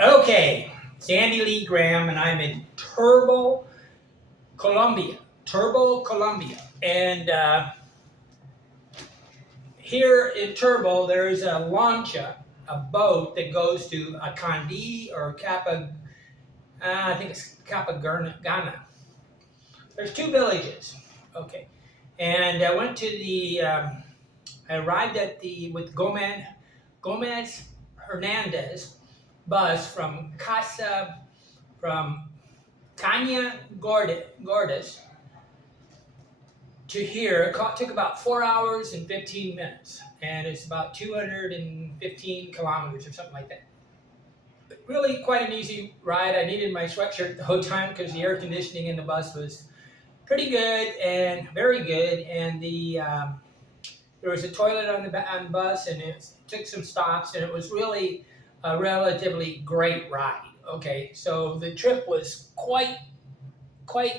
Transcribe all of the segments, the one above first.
Okay, Sandy Lee Graham, and I'm in Colombia. Turbo, Colombia. And here in Turbo, there's a lancha, a boat that goes to Akandi or I think it's Ghana. There's two villages. Okay. And I went to I arrived with Gomez Hernandez bus from Caña Gordas to here. Took about 4 hours and 15 minutes, and it's about 215 kilometers or something like that. But really, quite an easy ride. I needed my sweatshirt the whole time because the air conditioning in the bus was pretty good and very good, and there was a toilet on the bus, and it took some stops, and it was really a relatively great ride. Okay, so the trip was quite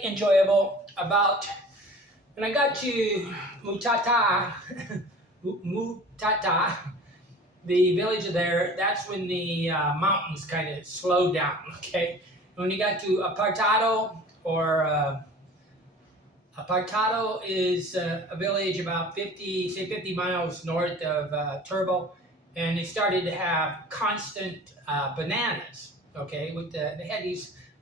enjoyable. About when I got to Mutata, Mutata, the village there, that's when the mountains kind of slowed down. Okay, and when you got to Apartado is a village about 50 miles north of Turbo, and they started to have constant bananas. Okay, they had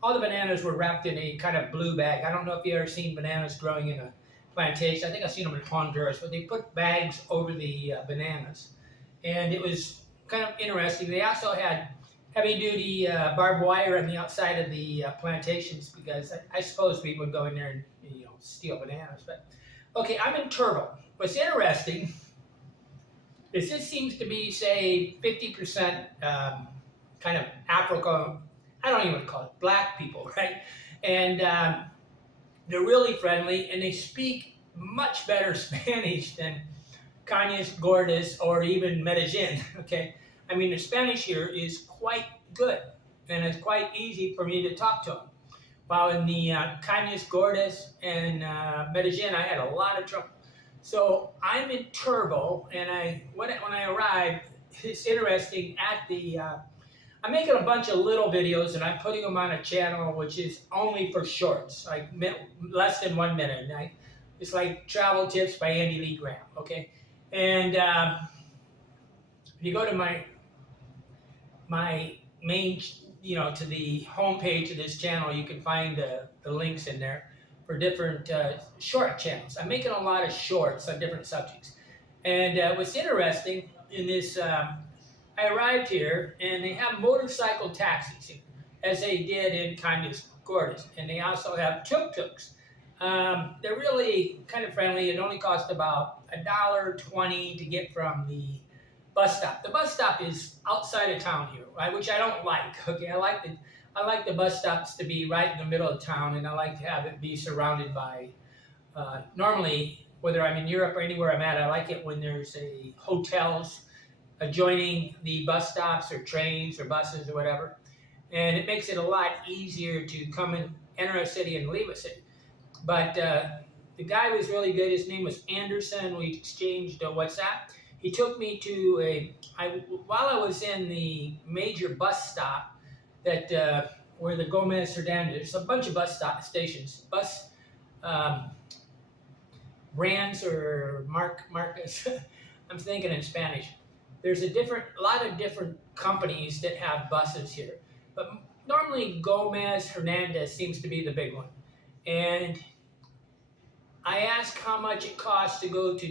all the bananas were wrapped in a kind of blue bag. I don't know if you ever seen bananas growing in a plantation. I think I've seen them in Honduras, but they put bags over the bananas, and it was kind of interesting. They also had heavy-duty barbed wire on the outside of the plantations because I suppose people would go in there and steal bananas. But okay, I'm in Turbo. What's interesting is this seems to be, say, 50% kind of Africa. I don't even call it black people, right? And they're really friendly, and they speak much better Spanish than Cañas Gordas or even Medellin. Okay, I mean the Spanish here is quite good, and it's quite easy for me to talk to them. While in the Cañas Gordas and Medellin, I had a lot of trouble. So I'm in Turbo, and when I arrived, it's interesting. I'm making a bunch of little videos, and I'm putting them on a channel which is only for shorts, like less than 1 minute. And it's like travel tips by Andy Lee Graham. Okay, and if you go to my main, to the homepage of this channel, you can find the links in there for different short channels. I'm making a lot of shorts on different subjects. And what's interesting in this, I arrived here, and they have motorcycle taxis here, as they did in Cañas Gordas, and they also have tuk-tuks. They're really kind of friendly. It only costs about $1.20 to get from the bus stop. The bus stop is outside of town here, right? Which I don't like. Okay, I like the bus stops to be right in the middle of town, and I like to have it be surrounded by. Normally, whether I'm in Europe or anywhere I'm at, I like it when there's hotels adjoining the bus stops or trains or buses or whatever, and it makes it a lot easier to come and enter a city and leave a city. But the guy was really good. His name was Anderson. We exchanged WhatsApp. He took me to while I was in the major bus stop that where the Gomez Hernandez, there's a bunch of stations, bus brands or marcas. I'm thinking in Spanish. There's a lot of different companies that have buses here, but normally Gomez Hernandez seems to be the big one. And I asked how much it costs to go to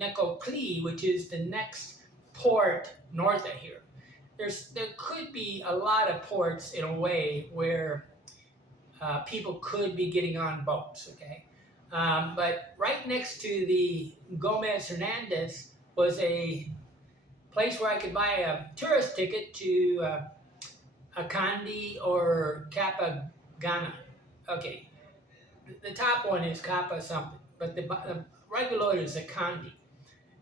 Necoclí, which is the next port north of here. There could be a lot of ports in a way where people could be getting on boats, okay? But right next to the Gomez Hernandez was a place where I could buy a tourist ticket to Akandi or Ghana. Okay, the top one is Kappa something, but the right below it is Akandi.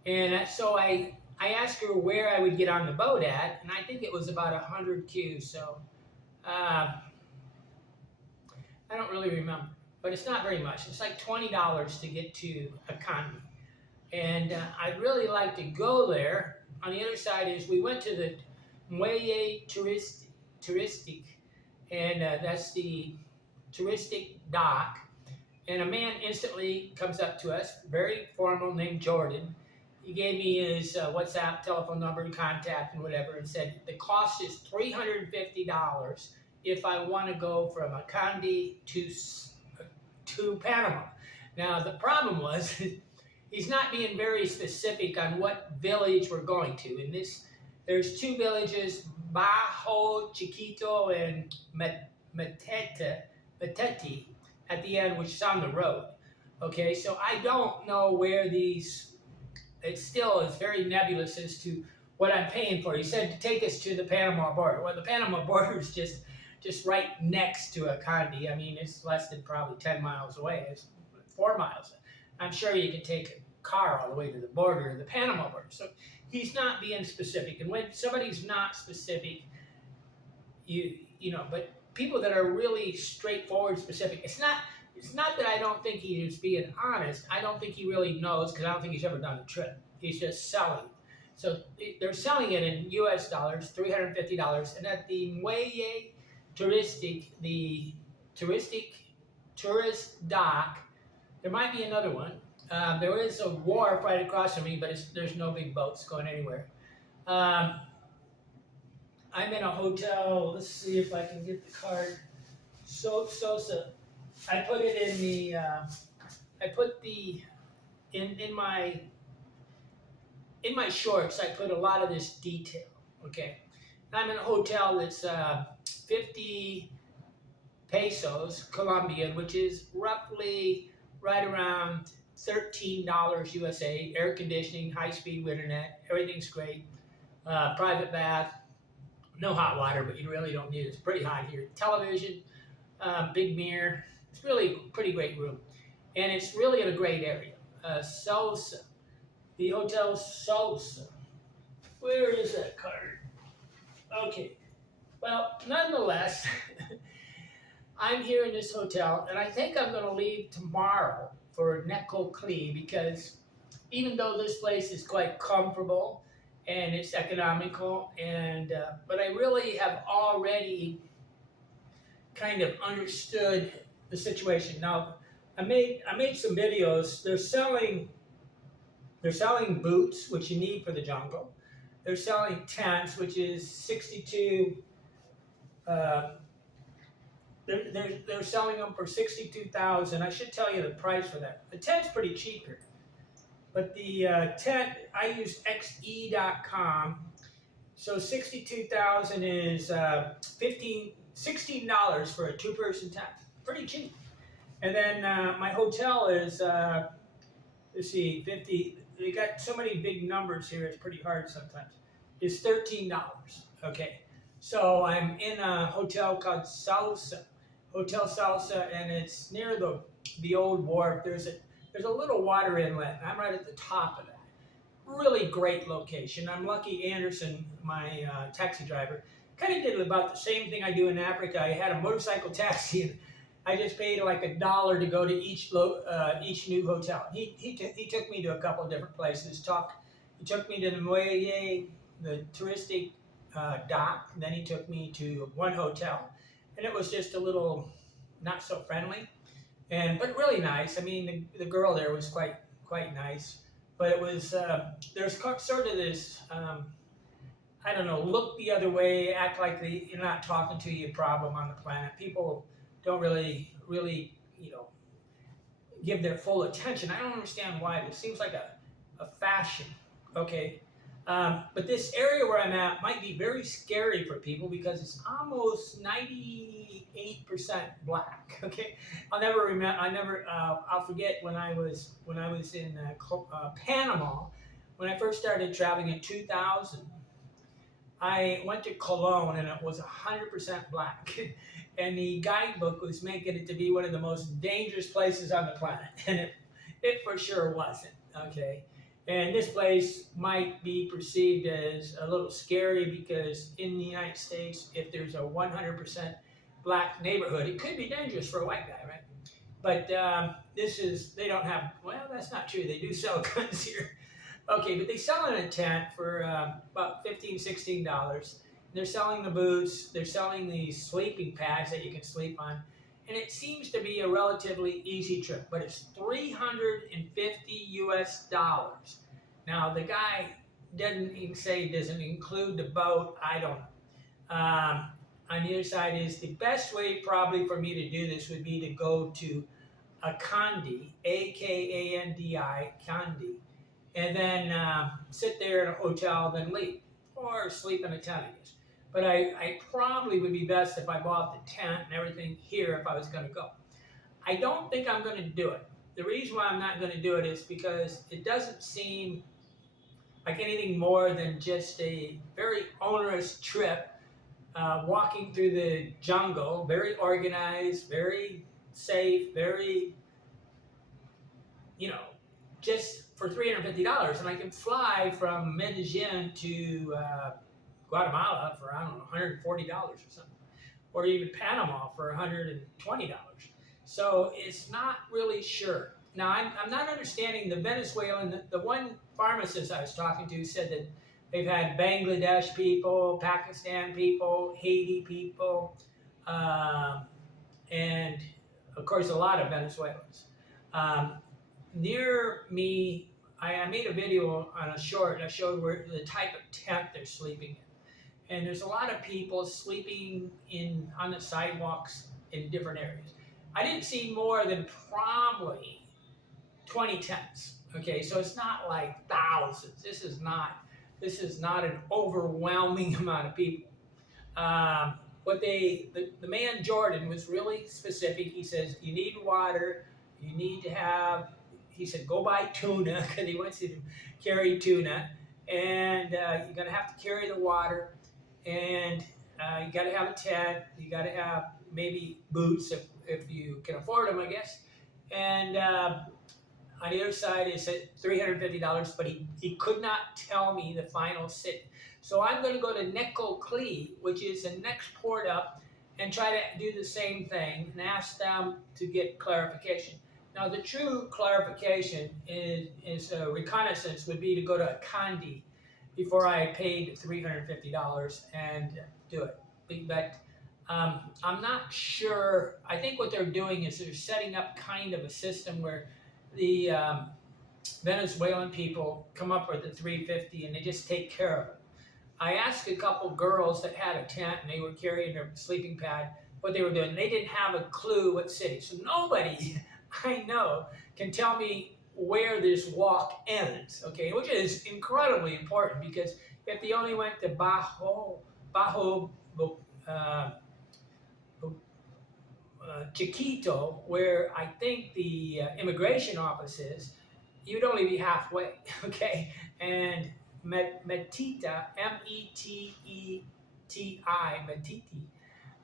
And so I asked her where I would get on the boat at, and I think it was about 100 Qs. So I don't really remember, but it's not very much. It's like $20 to get to Akandi. And I'd really like to go there. On the other side is we went to the Muelle touristic, and that's the touristic dock. And a man instantly comes up to us, very formal, named Jordan. He gave me his WhatsApp telephone number and contact and whatever, and said the cost is $350 if I want to go from Akandi to Panama. Now the problem was he's not being very specific on what village we're going to. In this, there's two villages, Bajo Chiquito and Meteti at the end, which is on the road. Okay, so I don't know where these. It still is very nebulous as to what I'm paying for. He said to take us to the Panama border. Well, the Panama border is just right next to Akandi. I mean, it's less than probably 10 miles away. It's 4 miles. I'm sure you can take a car all the way to the border, the Panama border. So he's not being specific. And when somebody's not specific, you know, but people that are really straightforward, specific, it's not that I don't think he's being honest. I don't think he really knows, because I don't think he's ever done a trip. He's just selling. So they're selling it in US dollars, $350. And at the Muelle Touristic, the tourist dock, there might be another one. There is a wharf right across from me, but there's no big boats going anywhere. I'm in a hotel. Let's see if I can get the card. Sosa. I put it in the. I put the in my shorts. I put a lot of this detail. Okay, I'm in a hotel that's 50 pesos Colombian, which is roughly right around $13 USA. Air conditioning, high-speed internet, everything's great. Private bath, no hot water, but you really don't need it. It's pretty hot here. Television, big mirror. It's really a pretty great room, and it's really in a great area. Sosa, the Hotel Sosa. Where is that card? Okay. Well, nonetheless, I'm here in this hotel, and I think I'm going to leave tomorrow for Necoclí, because even though this place is quite comfortable and it's economical, and but I really have already kind of understood the situation. Now, I made some videos. They're selling boots, which you need for the jungle. They're selling tents, which is 62. They're selling them for 62,000. I should tell you the price for that. The tent's pretty cheap here, but the tent, I use xe.com. So 62,000 is $16 for a two-person tent. Pretty cheap. And then my hotel is let's see, 50. They got so many big numbers here. It's pretty hard sometimes. It's $13. Okay. So I'm in a hotel called Hotel Salsa, and it's near the old wharf. There's a little water inlet. I'm right at the top of that. Really great location. I'm lucky Anderson, my taxi driver, kind of did about the same thing I do in Africa. I had a motorcycle taxi, and I just paid like $1 to go to each new hotel. He took me to a couple of different places. He took me to the Muelle, the touristic dock. Then he took me to one hotel, and it was just a little not so friendly, but really nice. I mean, the girl there was quite nice, but it was there's sort of this I don't know, look the other way, act like you're not talking to you problem on the planet. People don't really give their full attention. I don't understand why. It seems like a fashion. Okay. But this area where I'm at might be very scary for people because it's almost 98% black. Okay, I'll forget when I was in Panama, when I first started traveling in 2000. I went to Cologne, and it was 100% black, and the guidebook was making it to be one of the most dangerous places on the planet, and it for sure wasn't. Okay. And this place might be perceived as a little scary because in the United States, if there's a 100% black neighborhood, it could be dangerous for a white guy, right? But they don't have, well, that's not true. They do sell guns here. Okay, but they sell in a tent for about $15, $16. They're selling the boots. They're selling these sleeping pads that you can sleep on. And it seems to be a relatively easy trip, but it's 350 US dollars. Now, the guy doesn't say doesn't include the boat. I don't know. On the other side is the best way probably for me to do this would be to go to a Kandi, A-K-A-N-D-I, Kandi, and then sit there in a hotel, then leave, or sleep in a tent, I guess. But I probably would be best if I bought the tent and everything here if I was going to go. I don't think I'm going to do it. The reason why I'm not going to do it is because it doesn't seem like anything more than just a very onerous trip, walking through the jungle, very organized, very safe, very, just for $350. And I can fly from Medellin to Guatemala for, I don't know, $140 or something, or even Panama for $120. So it's not really sure. Now, I'm not understanding the Venezuelan, the one pharmacist I was talking to said that they've had Bangladesh people, Pakistan people, Haiti people, and of course a lot of Venezuelans. Near me, I made a video on a short, and I showed where the type of tent they're sleeping in. And there's a lot of people sleeping on the sidewalks in different areas. I didn't see more than probably 20 tents. Okay, so it's not like thousands. This is not an overwhelming amount of people. The man Jordan was really specific. He says you need water, you need to have. He said go buy tuna because he wants you to carry tuna, and you're gonna have to carry the water, and you got to have a tent. You got to have maybe boots if you can afford them, I guess, and. On the other side, it said $350, but he could not tell me the final city. So I'm going to go to Necoclí, which is the next port up, and try to do the same thing and ask them to get clarification. Now, the true clarification is a reconnaissance would be to go to Kandi before I paid $350 and do it. But I'm not sure. I think what they're doing is they're setting up kind of a system where the Venezuelan people come up with the $350 and they just take care of it. I asked a couple girls that had a tent and they were carrying their sleeping pad what they were doing. They didn't have a clue what city. So nobody I know can tell me where this walk ends, okay? Which is incredibly important because if they only went to Bajo Chiquito, where I think the immigration office is, you'd only be halfway, okay? And Metita, M-E-T-E-T-I, Metiti,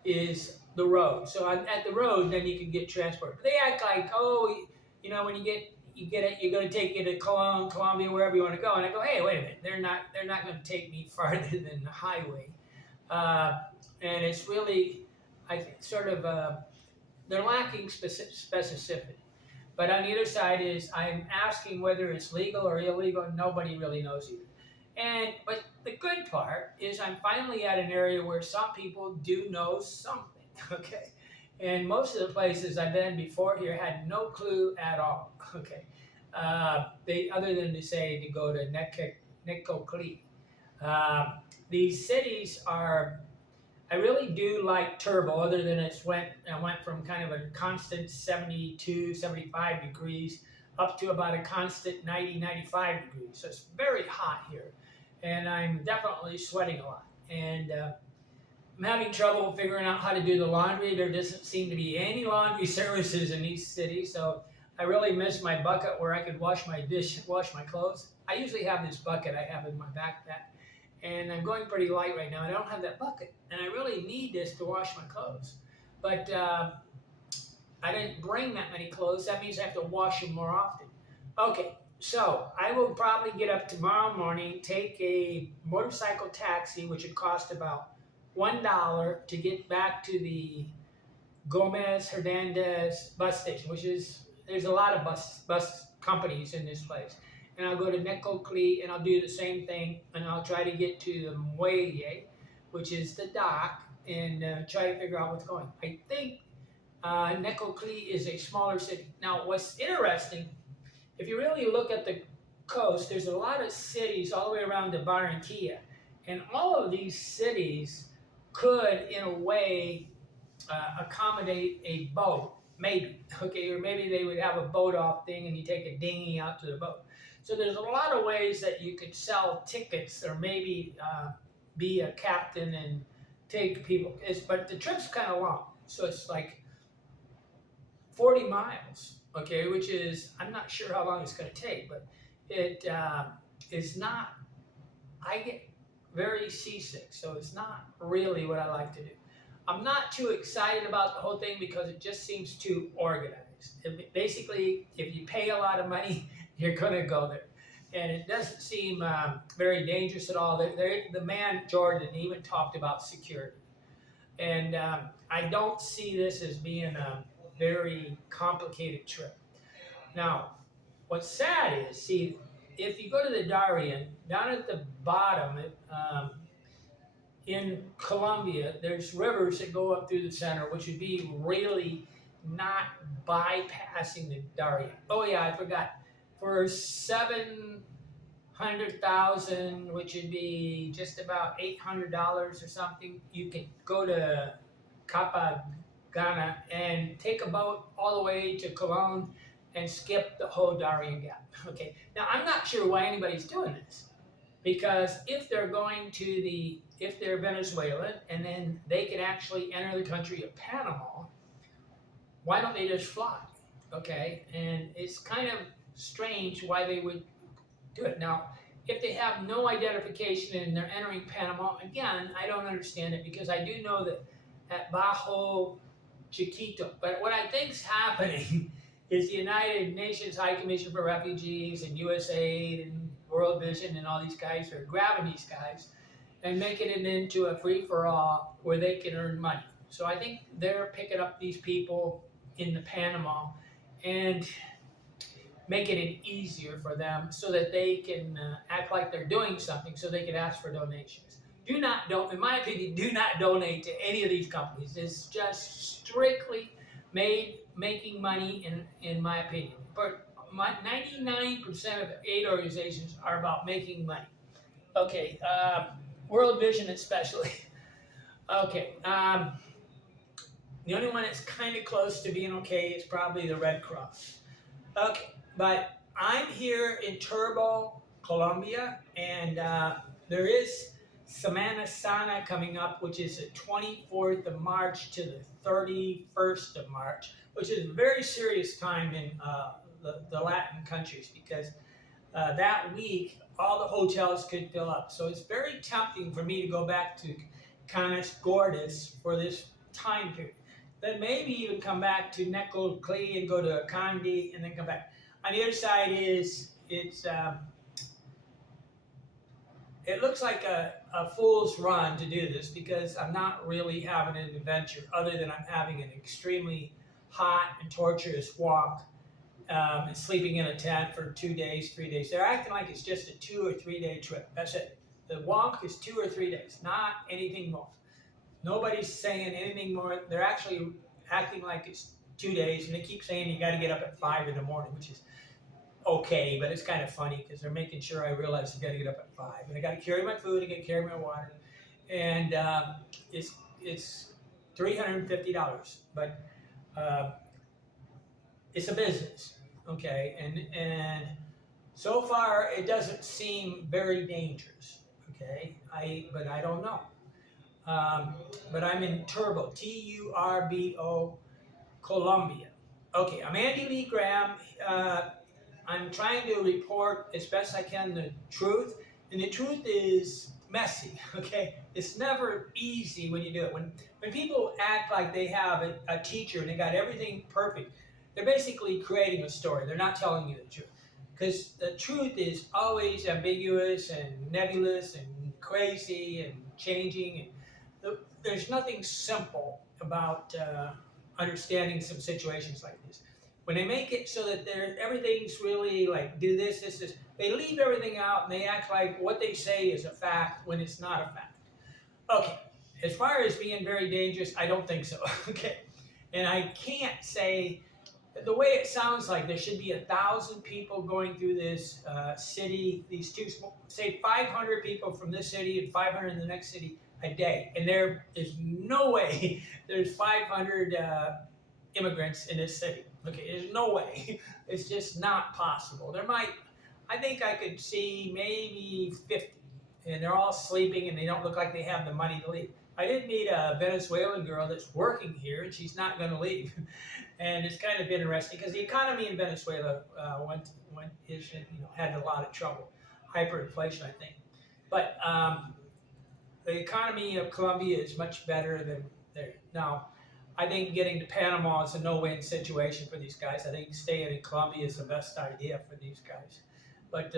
is the road. So at the road, then you can get transport. But they act like, oh, when you get it, you're going to take you to Colombia, wherever you want to go. And I go, hey, wait a minute, they're not going to take me farther than the highway. And it's really, I think, sort of. They're lacking specificity. But on the other side is I'm asking whether it's legal or illegal, and nobody really knows either. But the good part is I'm finally at an area where some people do know something, okay? And most of the places I've been before here had no clue at all, okay? Other than to say to go to Necoclí. These cities are, I really do like Turbo, other than I went from kind of a constant 72, 75 degrees up to about a constant 90, 95 degrees. So it's very hot here. And I'm definitely sweating a lot. And I'm having trouble figuring out how to do the laundry. There doesn't seem to be any laundry services in these cities. So I really miss my bucket where I could wash my clothes. I usually have this bucket I have in my backpack. And I'm going pretty light right now. I don't have that bucket. And I really need this to wash my clothes. But I didn't bring that many clothes. That means I have to wash them more often. Okay, so I will probably get up tomorrow morning, take a motorcycle taxi, which would cost about $1 to get back to the Gomez Hernandez bus station, there's a lot of bus companies in this place. And I'll go to Necoclí and I'll do the same thing, and I'll try to get to the Muelle, which is the dock, and try to figure out what's going on. I think Necoclí is a smaller city. Now, what's interesting, if you really look at the coast, there's a lot of cities all the way around the Barranquilla, and all of these cities could, in a way, accommodate a boat, maybe, okay, or maybe they would have a boat off thing and you take a dinghy out to the boat. So there's a lot of ways that you could sell tickets or maybe be a captain and take people. But the trip's kind of long, so it's like 40 miles, okay, which is, I'm not sure how long it's going to take, but it is not, I get very seasick, so it's not really what I like to do. I'm not too excited about the whole thing because it just seems too organized. Basically, if you pay a lot of money, you're going to go there. And it doesn't seem very dangerous at all. The man, Jordan, even talked about security. And I don't see this as being a very complicated trip. Now, what's sad is, see, if you go to the Darien, down at the bottom, in Colombia, there's rivers that go up through the center, which would be really not bypassing the Darien. Oh yeah, I forgot. For 700,000, which would be just about $800 or something, you can go to Ghana, and take a boat all the way to Cologne and skip the whole Darien Gap. Okay. Now I'm not sure why anybody's doing this, because if they're Venezuelan and then they can actually enter the country of Panama, why don't they just fly? Okay, and it's kind of strange why they would do it. Now, if they have no identification and they're entering Panama, again, I don't understand it, because I do know that at Bajo Chiquito, but what I think is happening is the United Nations High Commission for Refugees and USAID and World Vision and all these guys are grabbing these guys and making it into a free-for-all where they can earn money. So I think they're picking up these people in the Panama and making it easier for them so that they can act like they're doing something, so they can ask for donations. In my opinion, do not donate to any of these companies. It's just strictly making money, in my opinion. But 99% of aid organizations are about making money. Okay, World Vision especially. Okay, the only one that's kind of close to being okay is probably the Red Cross. Okay, but I'm here in Turbo, Colombia, and there is Semana Sana coming up, which is the 24th of March to the 31st of March, which is a very serious time in the Latin countries, because that week all the hotels could fill up. So it's very tempting for me to go back to Canas Gordas for this time period. Then maybe even come back to Necoclí and go to Candy and then come back. On the other side is it looks like a fool's run to do this, because I'm not really having an adventure other than I'm having an extremely hot and torturous walk and sleeping in a tent for 2 days, 3 days. They're acting like it's just a 2 or 3 day trip. That's it. The walk is 2 or 3 days, not anything more. Nobody's saying anything more. They're actually acting like it's 2 days, and they keep saying you got to get up at 5 in the morning, which is okay, but it's kind of funny because they're making sure I realize I got to get up at 5, and I got to carry my food, I got to carry my water, and it's $350, but it's a business, okay, and so far it doesn't seem very dangerous, okay, but I don't know. But I'm in Turbo, Turbo, Colombia. Okay, I'm Andy Lee Graham. I'm trying to report as best I can the truth, and the truth is messy, okay? It's never easy when you do it. When people act like they have a teacher and they got everything perfect, they're basically creating a story. They're not telling you the truth. Because the truth is always ambiguous and nebulous and crazy and changing, and there's nothing simple about understanding some situations like this. When they make it so that everything's really like do this, they leave everything out and they act like what they say is a fact when it's not a fact. Okay, as far as being very dangerous, I don't think so. Okay, and I can't say the way it sounds like there should be 1,000 people going through this city. These two, say 500 people from this city and 500 in the next city a day, and there is no way there's 500 immigrants in this city. Okay, there's no way. It's just not possible. There might, I think I could see maybe 50, and they're all sleeping and they don't look like they have the money to leave. I did meet a Venezuelan girl that's working here and she's not going to leave. And it's kind of interesting because the economy in Venezuela had a lot of trouble, hyperinflation, I think. But the economy of Colombia is much better than there. Now, I think getting to Panama is a no-win situation for these guys. I think staying in Colombia is the best idea for these guys. But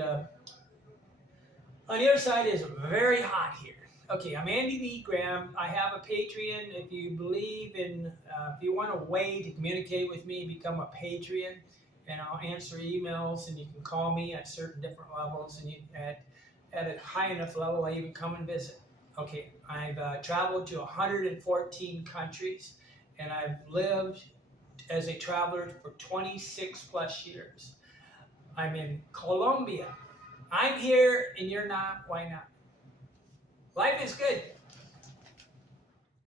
on the other side, it's very hot here. Okay, I'm Andy Lee Graham. I have a Patreon. If you believe in, if you want a way to communicate with me, become a Patreon, and I'll answer emails, and you can call me at certain different levels, and at a high enough level, I even come and visit. Okay, I've traveled to 114 countries, and I've lived as a traveler for 26 plus years. I'm in Colombia. I'm here and you're not. Why not? Life is good.